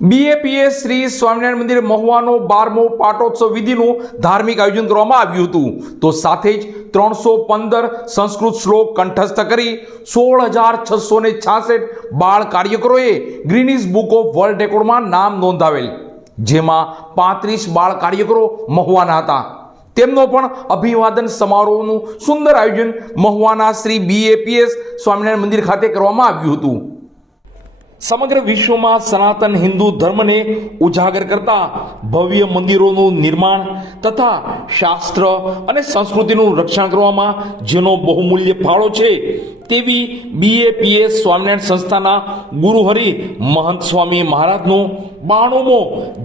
BAPS Shri Swaminarayan મંદિર મહુવાનો 12મો પાટોત્સવ વિધિનું ધાર્મિક આયોજન કરવામાં આવ્યું હતું. તો સાથે જ 315 સંસ્કૃત શ્લોક કંઠસ્થ કરી 16,666 બાળ કાર્યકરોએ ગ્રીનિસ બુક ઓફ વર્લ્ડ રેકોર્ડમાં નામ નોંધાવેલ, જેમાં 35 બાળ કાર્યકરો મહુવાના હતા. તેમનો પણ અભિવાદન સમારોહનું સુંદર આયોજન મહુવાના શ્રી બીએપીએસ સ્વામિનારાયણ મંદિર ખાતે કરવામાં આવ્યું હતું. સમગ્ર વિશ્વમાં સનાતન હિન્દુ ધર્મને ઉજાગર કરતા ભવ્ય મંદિરોનું નિર્માણ તથા શાસ્ત્ર અને સંસ્કૃતિનું રક્ષણ કરવામાં જેનો બહુમૂલ્ય ફાળો છે તેવી બીએપીએસ સ્વામિનારાયણ સંસ્થાના ગુરુહરિ મહંત સ્વામી મહારાજનો 92મો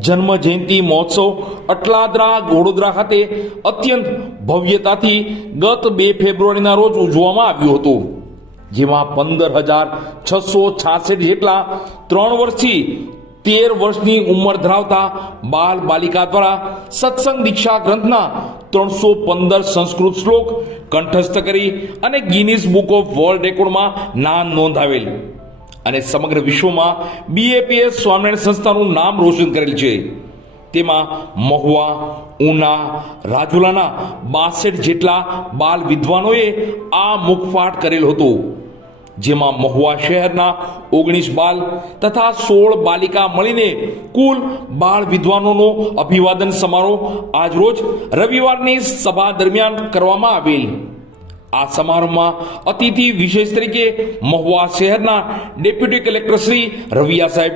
જન્મ જયંતિ મહોત્સવ અટલાદરા વડોદરા ખાતે અત્યંત ભવ્યતાથી ગત 2 ફેબ્રુઆરીના રોજ ઉજવવામાં આવ્યું હતું, જેમાં 15,666 જેટલા 3 વર્ષથી 13 વર્ષની ઉંમર ધરાવતા બાલ બાલિકા દ્વારા સત્સંગ દીક્ષા ગ્રંથના 315 સંસ્કૃત શ્લોક કંઠસ્થ કરી અને ગિનિસ બુક ઓફ વર્લ્ડ રેકોર્ડમાં નામ નોંધાવેલ અને સમગ્ર વિશ્વમાં બીએપીએસ સ્વામિનારાયણ સંસ્થાનું નામ રોશન કરેલ છે. તેમાં મહુવા, ઉના, રાજુલાના 62 જેટલા બાલ વિદ્વાનોએ આ મુખપાઠ કરેલ હતો, જેમાં મહુવા શહેરના 19 બાલ તથા 16 બાલિકા મળીને કુલ બાળ વિદ્વાનોનો અભિવાદન સમારોહ આજરોજ રવિવારની સભા દરમિયાન કરવામાં આવેલ. આ સમારોહમાં અતિથિ વિશેષ તરીકે મહુવા શહેરના ડેપ્યુટી કલેક્ટર શ્રી રવિયા સાહેબ,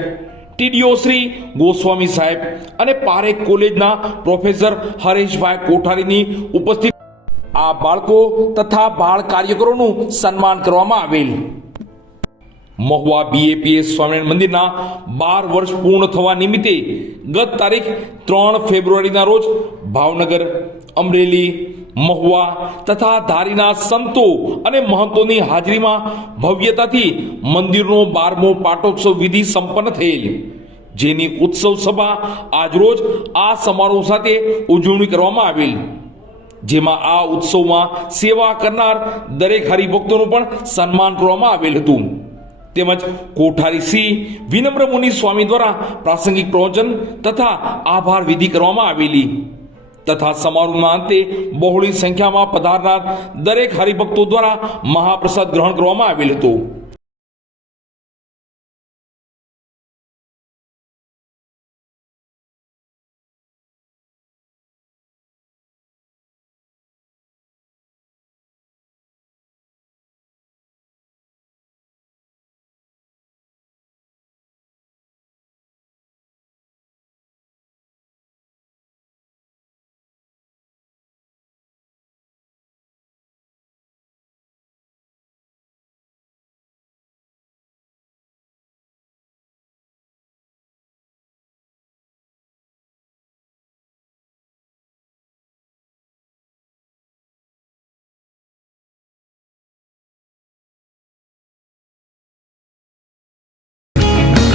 ટીડીઓ શ્રી ગોસ્વામી સાહેબ અને પારેખ કોલેજના પ્રોફેસર હરેશભાઈ કોઠારીની ઉપસ્થિત આ બાળકો તથા બાળ કાર્યકરોનું સન્માન કરવામાં આવેલ. મહુવા બીએપીએસ સ્વામિનારાયણ મંદિરના 12 વર્ષ પૂર્ણ થવા નિમિત્તે ગત તારીખ 3 ફેબ્રુઆરીના રોજ ભાવનગર, અમરેલી, મહુવા તથા ધારીના સંતો અને મહંતોની હાજરીમાં ભવ્યતાથી મંદિરનો 12મો પાટોત્સવ વિધિ સંપન્ન થયેલ, જેની ઉત્સવ સભા આજરોજ આ સમારોહ સાથે ઉજવણી કરવામાં આવેલ, જેમાં આ ઉત્સવમાં સેવા કરનાર દરેક હરિભક્તોનું પણ સન્માન કરવામાં આવેલ હતું. તેમજ કોઠારી શ્રી વિનમ્ર મુનિ સ્વામી દ્વારા પ્રાસંગિક પ્રવચન તથા આભાર વિધિ કરવામાં આવેલી તથા સમારોહના અંતે બહોળી સંખ્યામાં પધારનાર દરેક હરિભક્તો દ્વારા મહાપ્રસાદ ગ્રહણ કરવામાં આવેલ હતો.